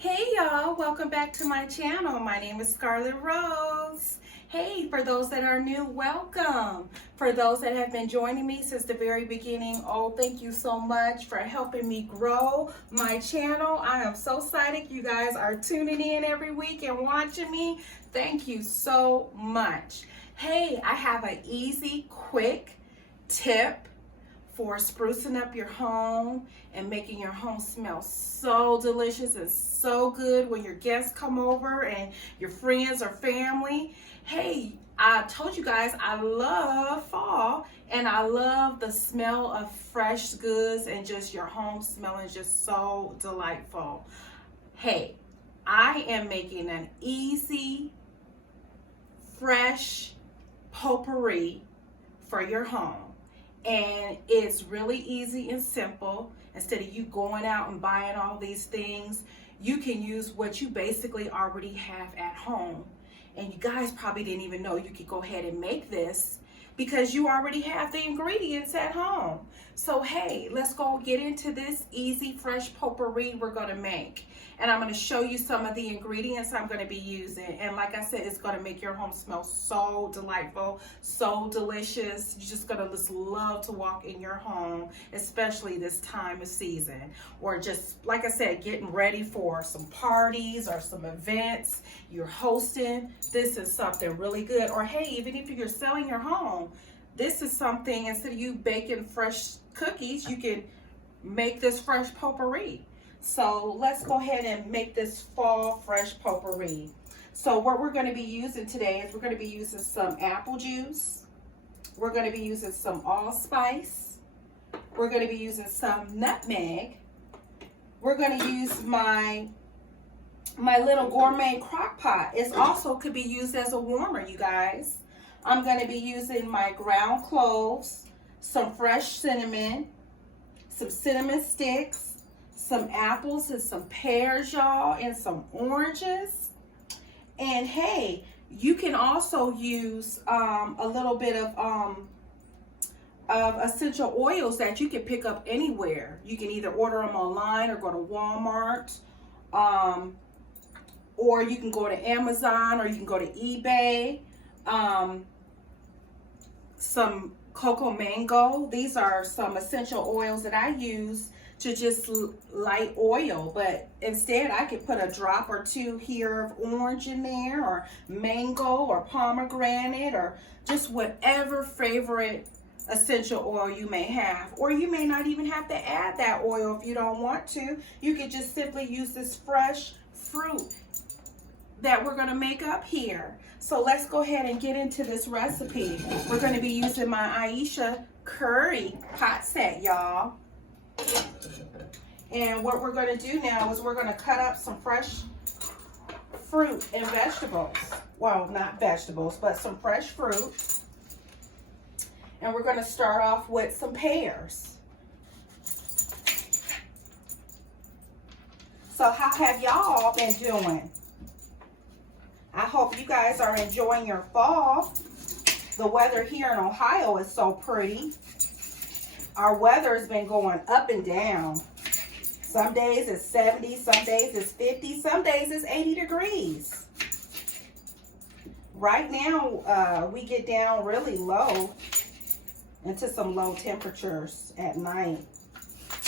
Hey y'all, welcome back to my channel. My name is Scarlett Rose. Hey, for those that are new, welcome. For those that have been joining me since the very beginning, oh, thank you so much for helping me grow my channel. I am so excited you guys are tuning in every week and watching me. Thank you so much. Hey, I have an easy, quick tip for sprucing up your home and making your home smell so delicious and so good when your guests come over and your friends or family. Hey, I told you guys I love fall and I love the smell of fresh goods and just your home smelling just so delightful. Hey, I am making an easy, fresh potpourri for your home. And it's really easy and simple. Instead of you going out and buying all these things, you can use what you basically already have at home. And you guys probably didn't even know you could go ahead and make this because you already have the ingredients at home. So hey, let's go get into this easy fresh potpourri we're gonna make. And I'm gonna show you some of the ingredients I'm gonna be using. And like I said, it's gonna make your home smell so delightful, so delicious. You're just gonna just love to walk in your home, especially this time of season. Or just, like I said, getting ready for some parties or some events you're hosting. This is something really good. Or hey, even if you're selling your home, this is something, instead of you baking fresh cookies, you can make this fresh potpourri. So let's go ahead and make this fall fresh potpourri. So what we're going to be using today is we're going to be using some apple juice. We're going to be using some allspice. We're going to be using some nutmeg. We're going to use my little gourmet crock pot. It also could be used as a warmer, you guys. I'm going to be using my ground cloves, some fresh cinnamon, some cinnamon sticks, some apples and some pears, y'all, and some oranges. And hey, you can also use a little bit of essential oils that you can pick up anywhere. You can either order them online or go to Walmart, or you can go to Amazon, or you can go to eBay. Some cocoa mango. These are some essential oils that I use to just light oil, but instead I could put a drop or two here of orange in there, or mango, or pomegranate, or just whatever favorite essential oil you may have. Or you may not even have to add that oil if you don't want to. You could just simply use this fresh fruit that we're going to make up here. So let's go ahead and get into this recipe. We're going to be using my Aisha curry pot set, y'all. And what we're going to do now is we're going to cut up some fresh fruit and vegetables. Well, not vegetables, but some fresh fruit. And we're going to start off with some pears. So how have y'all been doing? I hope you guys are enjoying your fall. The weather here in Ohio is so pretty. Our weather has been going up and down. Some days it's 70, some days it's 50, some days it's 80 degrees. Right now, we get down really low into some low temperatures at night.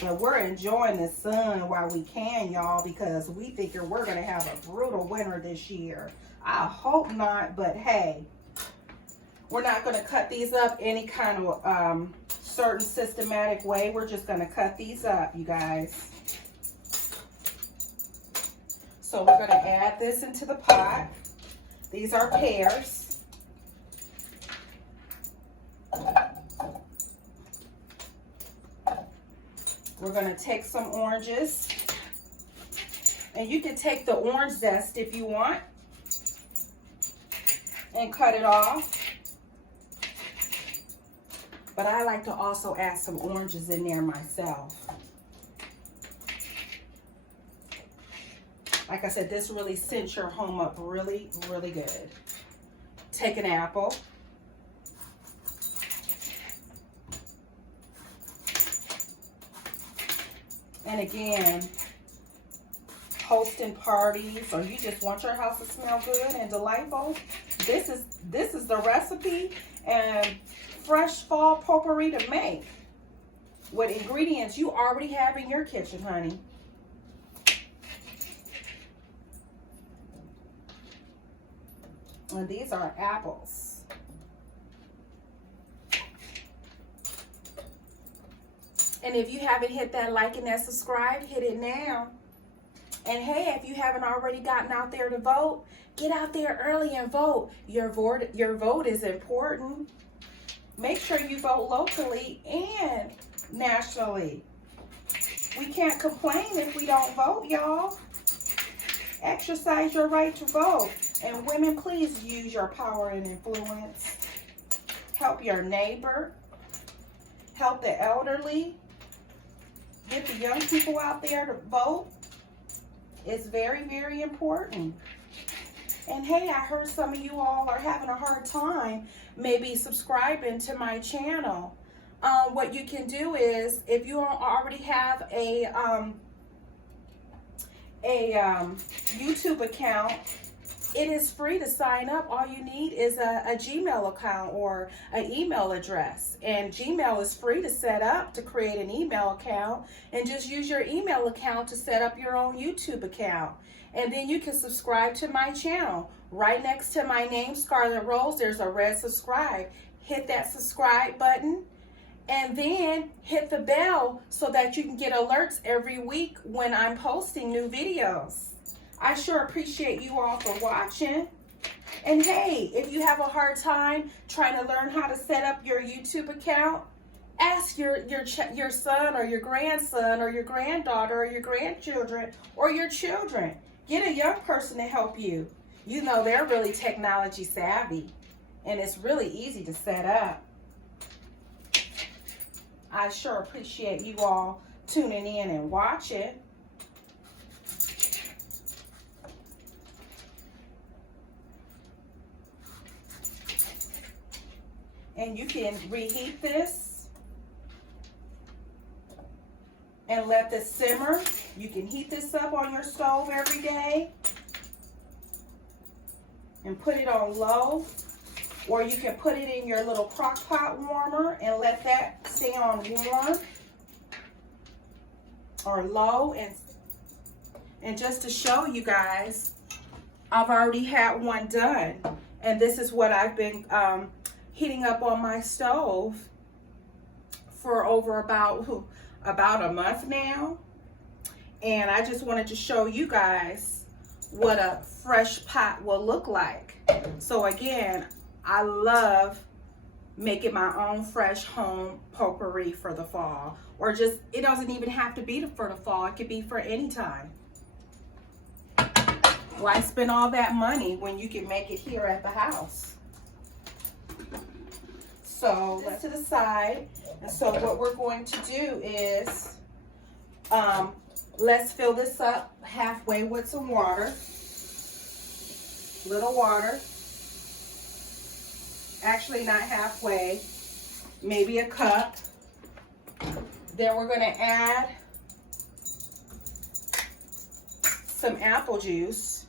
But we're enjoying the sun while we can, y'all, because we figure we're going to have a brutal winter this year. I hope not, but hey, we're not going to cut these up any kind of certain systematic way. We're just going to cut these up, you guys. So we're going to add this into the pot. These are pears. We're going to take some oranges. And you can take the orange zest if you want and cut it off. But I like to also add some oranges in there myself. Like I said, this really scents your home up really, really good. Take an apple. And again, hosting parties, or you just want your house to smell good and delightful, this is the recipe and fresh fall potpourri to make with ingredients you already have in your kitchen, honey. And these are apples. And if you haven't hit that like and that subscribe, hit it now. And hey, if you haven't already gotten out there to vote, get out there early and vote. Your vote is important. Make sure you vote locally and nationally. We can't complain if we don't vote, y'all. Exercise your right to vote. And women, please use your power and influence. Help your neighbor. Help the elderly. Get the young people out there to vote. It's very, very important. And hey, I heard some of you all are having a hard time maybe subscribing to my channel. What you can do is, if you don't already have a YouTube account, it is free to sign up. All you need is a Gmail account or an email address. And Gmail is free to set up, to create an email account, and just use your email account to set up your own YouTube account. And then you can subscribe to my channel. Right next to my name, Scarlett Rose, there's a red subscribe. Hit that subscribe button, and then hit the bell so that you can get alerts every week when I'm posting new videos. I sure appreciate you all for watching. And hey, if you have a hard time trying to learn how to set up your YouTube account, ask your son or your grandson or your granddaughter or your grandchildren or your children. Get a young person to help you. You know, they're really technology savvy, and it's really easy to set up. I sure appreciate you all tuning in and watching. And you can reheat this and let this simmer. You can heat this up on your stove every day and put it on low, or you can put it in your little crock pot warmer and let that stay on warm or low. And just to show you guys, I've already had one done, and this is what I've been heating up on my stove for over about a month now. And I just wanted to show you guys what a fresh pot will look like. So again, I love making my own fresh home potpourri for the fall, or just, it doesn't even have to be for the fall, it could be for any time. Why spend all that money when you can make it here at the house? So let's to the side. And so what we're going to do is, let's fill this up halfway with some water. Little water. Actually, not halfway, maybe a cup. Then we're going to add some apple juice.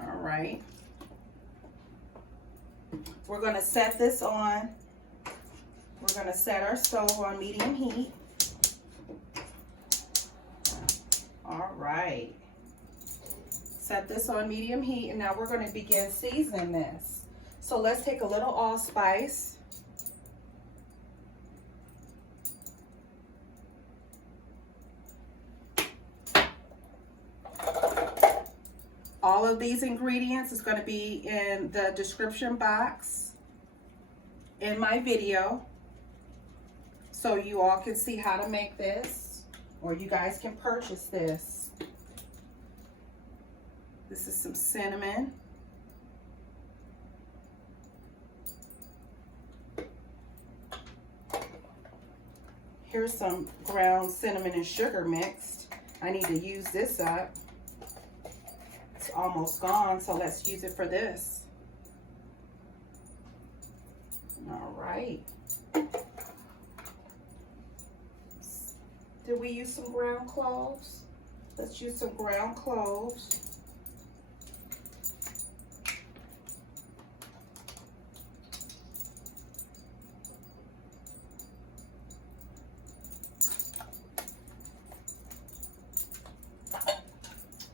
All right. We're going to set this on. We're going to set our stove on medium heat. All right. Set this on medium heat, and now we're going to begin seasoning this. So let's take a little allspice. All of these ingredients is going to be in the description box in my video, so you all can see how to make this, or you guys can purchase this. This is some cinnamon. Here's some ground cinnamon and sugar mixed. I need to use this up. It's almost gone, so let's use it for this. All right. Did we use some ground cloves? Let's use some ground cloves.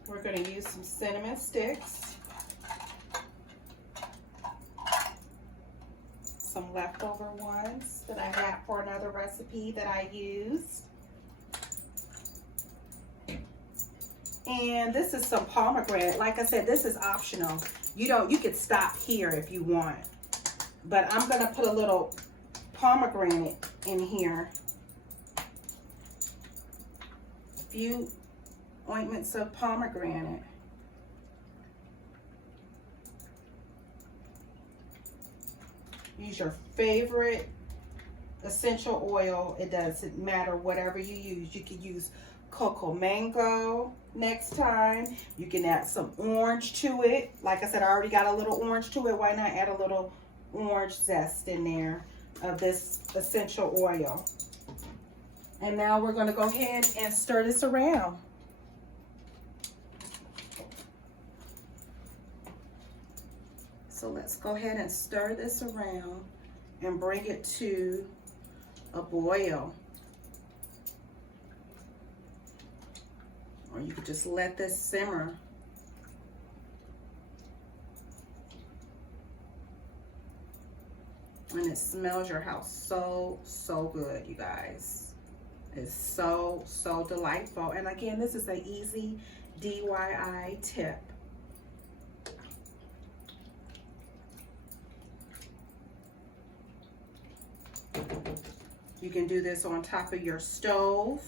We're going to use some cinnamon sticks. Some leftover ones that I had for another recipe that I used. And this is some pomegranate. Like I said, this is optional. You could stop here if you want. But I'm gonna put a little pomegranate in here. A few ointments of pomegranate. Use your favorite essential oil. It doesn't matter whatever you use. You could use cocoa mango next time. You can add some orange to it. Like I said, I already got a little orange to it. Why not add a little orange zest in there of this essential oil? And now we're going to go ahead and stir this around. So let's go ahead and stir this around and bring it to a boil. Or you could just let this simmer. And it smells your house so good, you guys. It's so delightful. And again, this is an easy DIY tip. You can do this on top of your stove.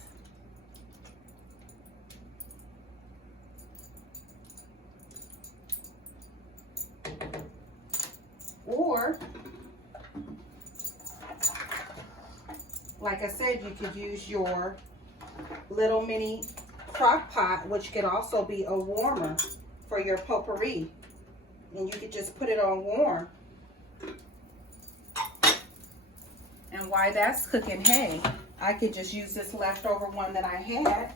Or, like I said, you could use your little mini crock pot, which could also be a warmer for your potpourri. And you could just put it on warm. And while that's cooking, hey, I could just use this leftover one that I had.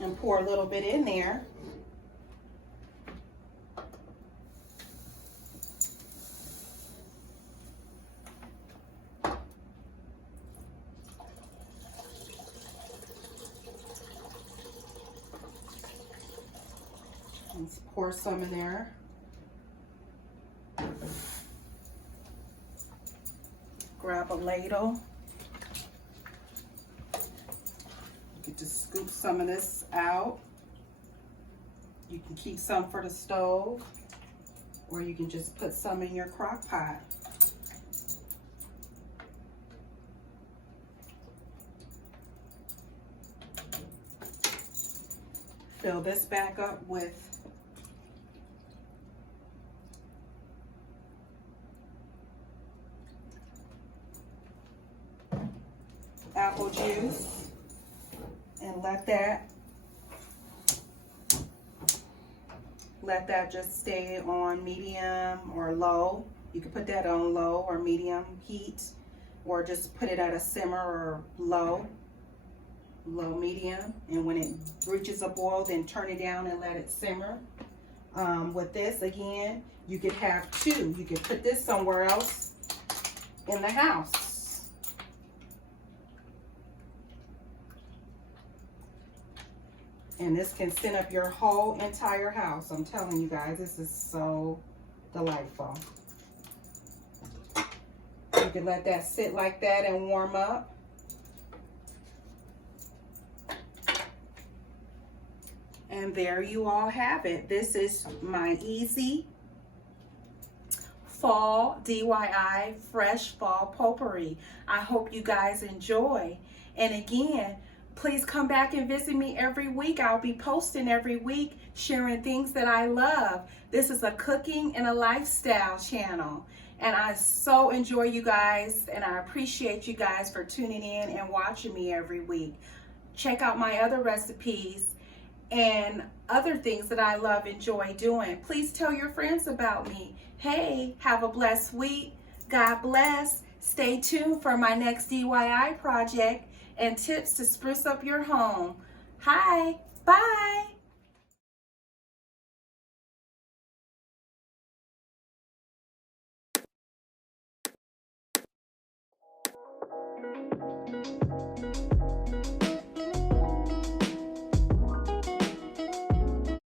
And pour a little bit in there. Let's pour some in there. Grab a ladle. You can just scoop some of this out. You can keep some for the stove, or you can just put some in your crock pot. Fill this back up with apple juice and let that just stay on medium or low. You can put that on low or medium heat, or just put it at a simmer or low medium, and when it reaches a boil, then turn it down and let it simmer. With this, again, you could have two. You could put this somewhere else in the house. And this can scent up your whole entire house. I'm telling you guys, this is so delightful. You can let that sit like that and warm up. And there you all have it. This is my easy fall DIY fresh fall potpourri. I hope you guys enjoy. And again, please come back and visit me every week. I'll be posting every week, sharing things that I love. This is a cooking and a lifestyle channel. And I so enjoy you guys, and I appreciate you guys for tuning in and watching me every week. Check out my other recipes and other things that I love, enjoy doing. Please tell your friends about me Hey, have a blessed week. God bless. Stay tuned for my next DIY project and tips to spruce up your home. Hi, bye.